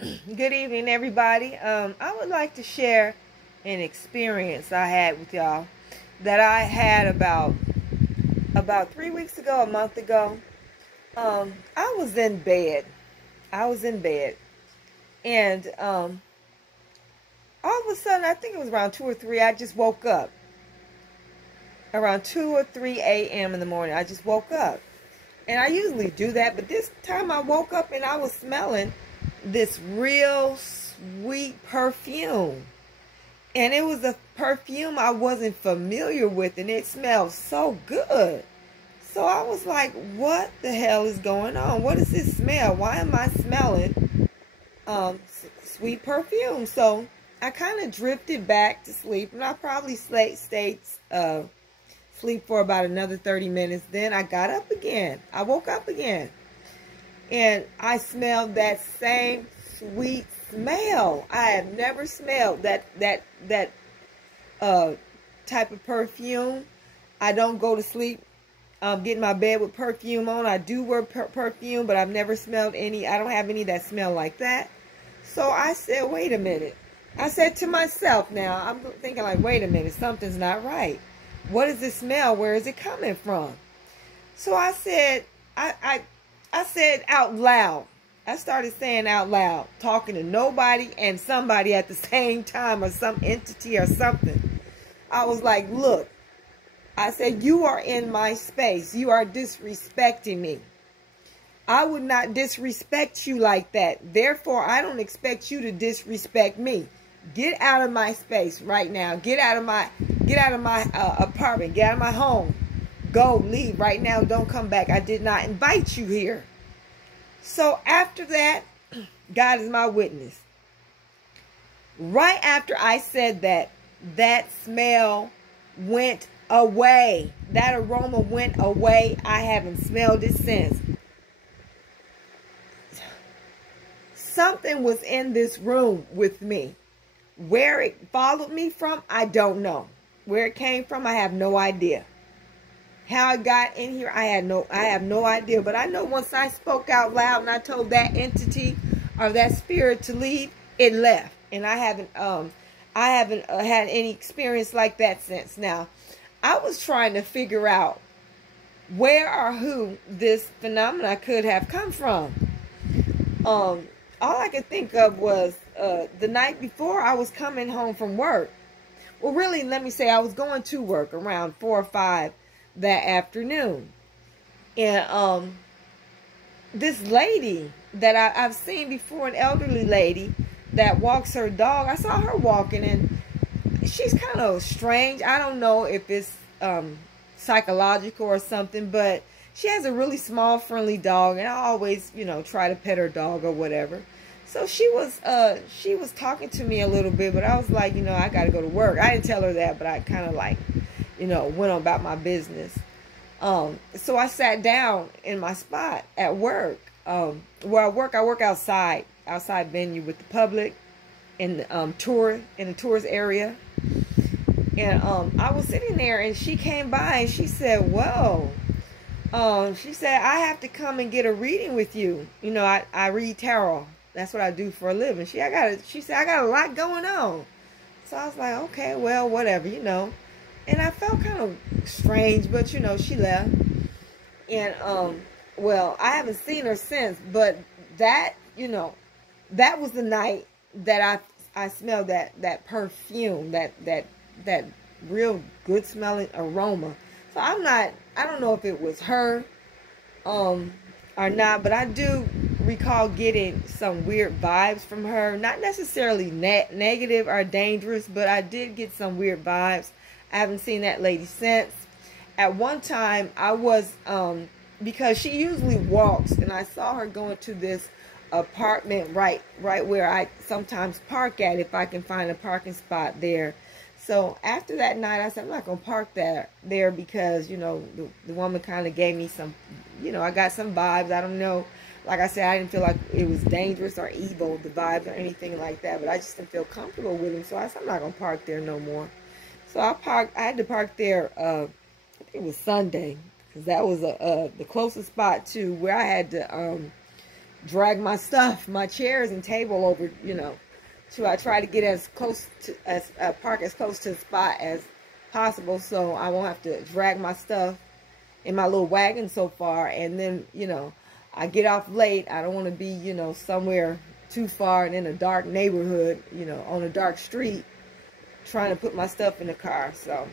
Good evening, everybody. I would like to share an experience I had with y'all that I had about 3 weeks ago, a month ago. I was in bed. And all of a sudden, I think it was around 2 or 3, I just woke up. Around 2 or 3 a.m. in the morning, I just woke up. And I usually do that, but this time I woke up and I was smelling this real sweet perfume. And it was a perfume I wasn't familiar with, and it smelled so good. So I was like, what the hell is going on? What is this smell? Why am I smelling sweet perfume? So I kind of drifted back to sleep, and I probably stayed sleep for about another 30 minutes. Then I got up again. I woke up again. And I smelled that same sweet smell. I have never smelled that type of perfume. I don't go to sleep get in my bed with perfume on. I do wear perfume, but I've never smelled any. I don't have any that smell like that. So I said, wait a minute. I said to myself now, I'm thinking like, wait a minute, something's not right. What is this smell? Where is it coming from? So I said, I said out loud. I started saying out loud, talking to nobody and somebody at the same time, or some entity or something. I was like, look, I said, you are in my space. You are disrespecting me. I would not disrespect you like that. Therefore, I don't expect you to disrespect me. Get out of my space right now. Get out of my apartment. Get out of my home. Go, leave right now. Don't come back. I did not invite you here. So after that, God is my witness. Right after I said that, that smell went away. That aroma went away. I haven't smelled it since. Something was in this room with me. Where it followed me from, I don't know. Where it came from, I have no idea. How it got in here, I have no idea. But I know once I spoke out loud and I told that entity or that spirit to leave, it left. And I haven't had any experience like that since. Now, I was trying to figure out where or who this phenomena could have come from. All I could think of was the night before I was coming home from work. Well, really, let me say I was going to work around 4 or 5 that afternoon. And this lady that I've seen before, an elderly lady that walks her dog, I saw her walking, and she's kind of strange. I don't know if it's psychological or something, but she has a really small, friendly dog, and I always, try to pet her dog or whatever. So she was talking to me a little bit, but I was like, I got to go to work. I didn't tell her that, but I kind of like, went on about my business. So I sat down in my spot at work. Where I work outside venue with the public in the tourist area. And I was sitting there, and she came by and she said, whoa. She said, I have to come and get a reading with you. I read tarot. That's what I do for a living. She said, I got a lot going on. So I was like, okay, well, whatever, And I felt kind of strange, but, she left. And, well, I haven't seen her since. But that, that was the night that I smelled that perfume, that real good smelling aroma. So I don't know if it was her or not, but I do recall getting some weird vibes from her. Not necessarily negative or dangerous, but I did get some weird vibes. I haven't seen that lady since. At one time, I was, because she usually walks, and I saw her going to this apartment right where I sometimes park at, if I can find a parking spot there. So after that night, I said, I'm not going to park there because, the woman kind of gave me some, I got some vibes. I don't know. Like I said, I didn't feel like it was dangerous or evil, the vibes or anything like that. But I just didn't feel comfortable with him. So I said, I'm not going to park there no more. So I had to park there, I think it was Sunday. Because that was the closest spot to where I had to drag my stuff, my chairs and table over, you know. So I try to get as close to, park as close to the spot as possible, so I won't have to drag my stuff in my little wagon so far. And then, you know, I get off late. I don't want to be, you know, somewhere too far and in a dark neighborhood, you know, on a dark street, trying to put my stuff in the car. So,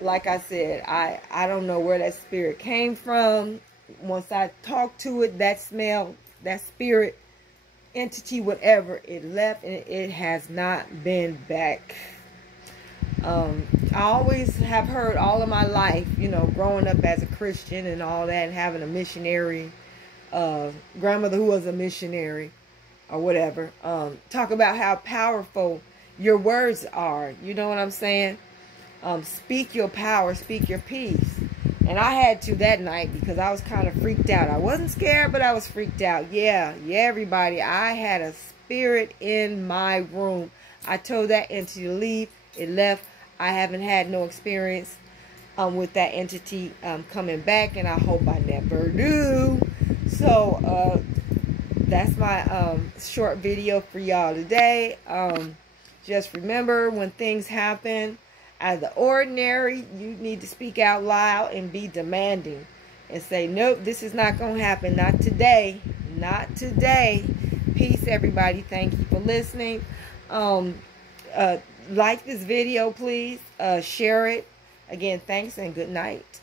like I said, I don't know where that spirit came from. Once I talked to it, that smell, that spirit, entity, whatever, it left, and it has not been back. I always have heard all of my life, you know, growing up as a Christian and all that, and having a missionary grandmother who was a missionary or whatever, talk about how powerful your words are. You know what I'm saying? Speak your power, speak your peace. And I had to that night because I was kind of freaked out. I wasn't scared, but I was freaked out. Yeah, everybody. I had a spirit in my room. I told that entity to leave. It left. I haven't had no experience with that entity coming back, and I hope I never do. So that's my short video for y'all today. Just remember, when things happen out of the ordinary, you need to speak out loud and be demanding and say, nope, this is not going to happen. Not today. Not today. Peace, everybody. Thank you for listening. Like this video, please. Share it. Again, thanks and good night.